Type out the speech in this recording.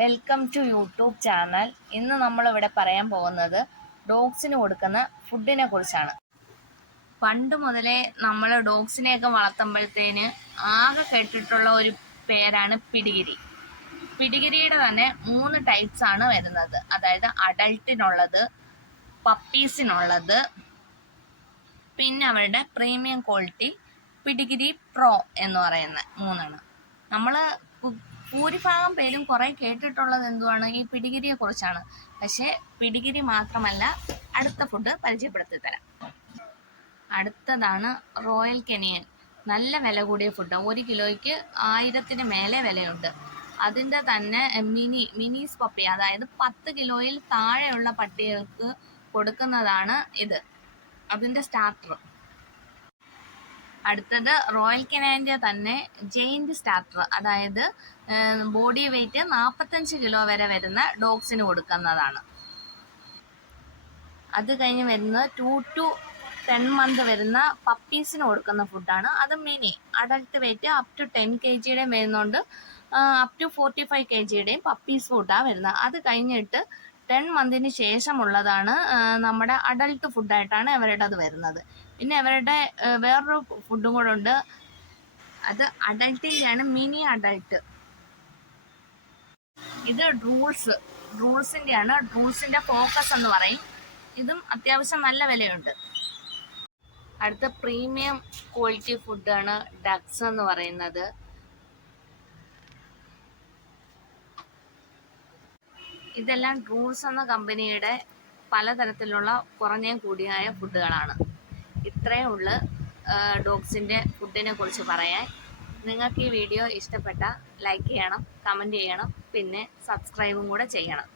Welcome to YouTube channel. ഇന്ന് നമ്മളിവിടെ പറയാൻ പോകുന്നത് ഡോഗ്സിന് കൊടുക്കുന്ന ഫുഡിനെ കുറിച്ചാണ്. പണ്ട് മുതലേ നമ്മൾ ഡോഗ്സിനെയൊക്കെ വളർത്തുമ്പോഴത്തേന് ആകെ കേട്ടിട്ടുള്ള ഒരു പേരാണ് പിഡിഗിരി. പിഡിഗിരിയുടെ തന്നെ 3 ടൈപ്സ് ആണ് വരുന്നത്. അതായത് അഡൾട്ടിനുള്ളത്, പപ്പീസിനുള്ളത്, പിന്നെ അവരുടെ പ്രീമിയം ക്വാളിറ്റി പിഡിഗിരി പ്രോ എന്ന് പറയുന്ന 3. നമ്മൾ ഭൂരിഭാഗം പേരും കുറേ കേട്ടിട്ടുള്ളത് എന്തുവാണ്, ഈ പിഡിഗിരിയെ കുറിച്ചാണ്. പക്ഷേ പിഡിഗിരി മാത്രമല്ല, അടുത്ത ഫുഡ് പരിചയപ്പെടുത്തി തരാം. അടുത്തതാണ് റോയൽ കെനിയൻ. നല്ല വില കൂടിയ ഫുഡ്. 1 കിലോയ്ക്ക് 1000-ന് മേലെ വിലയുണ്ട്. അതിൻ്റെ തന്നെ മിനീസ് പപ്പി, അതായത് 10 കിലോയിൽ താഴെയുള്ള പട്ടികൾക്ക് കൊടുക്കുന്നതാണ് ഇത്, അതിൻ്റെ സ്റ്റാർട്ടർ. അടുത്തത് റോയൽ കെനിയൻ്റെ തന്നെ ജെയിൻറ്റ് സ്റ്റാർട്ടർ, അതായത് ബോഡി വെയ്റ്റ് 45 കിലോ വരെ വരുന്ന ഡോഗ്സിന് കൊടുക്കുന്നതാണ്. അത് കഴിഞ്ഞ് വരുന്നത് 2 to 10 മന്ത് വരുന്ന പപ്പീസിന് കൊടുക്കുന്ന ഫുഡാണ്. അത് mini adult weight up to 10 kgയുടെയും വരുന്നുണ്ട്, അപ് ടു 45 kgയുടെയും പപ്പീസ് ഫുഡാണ് വരുന്നത്. അത് കഴിഞ്ഞിട്ട് 10 മന്തിന് ശേഷമുള്ളതാണ് നമ്മുടെ അഡൽട്ട് ഫുഡായിട്ടാണ് അവരുടെ അത് വരുന്നത്. പിന്നെ അവരുടെ വേറൊരു ഫുഡും കൂടെ ഉണ്ട്, അത് അഡൽട്ടിൻ്റെയാണ്, മിനി അഡൽട്ട്. ഇത് ഡ്രൂൾസിൻ്റെയാണ്, ഡ്രൂൾസിൻ്റെ ഫോക്കസ് എന്ന് പറയും. ഇതും അത്യാവശ്യം നല്ല വിലയുണ്ട്. അടുത്ത പ്രീമിയം ക്വാളിറ്റി ഫുഡാണ് ഡക്സ് എന്ന് പറയുന്നത്. ഇതെല്ലാം ഡ്രൂൾസ് എന്ന കമ്പനിയുടെ പലതരത്തിലുള്ള കുറഞ്ഞ കൂടിയായ ഫുഡുകളാണ്. ഇത്രയേ ഉള്ളു ഡോഗ്സിൻ്റെ ഫുഡിനെ കുറിച്ച് പറയാൻ. നിങ്ങൾക്ക് ഈ വീഡിയോ ഇഷ്ടപ്പെട്ടാൽ ലൈക്ക് ചെയ്യണം, കമൻറ്റ് ചെയ്യണം, പിന്നെ സബ്സ്ക്രൈബും കൂടെ ചെയ്യണം.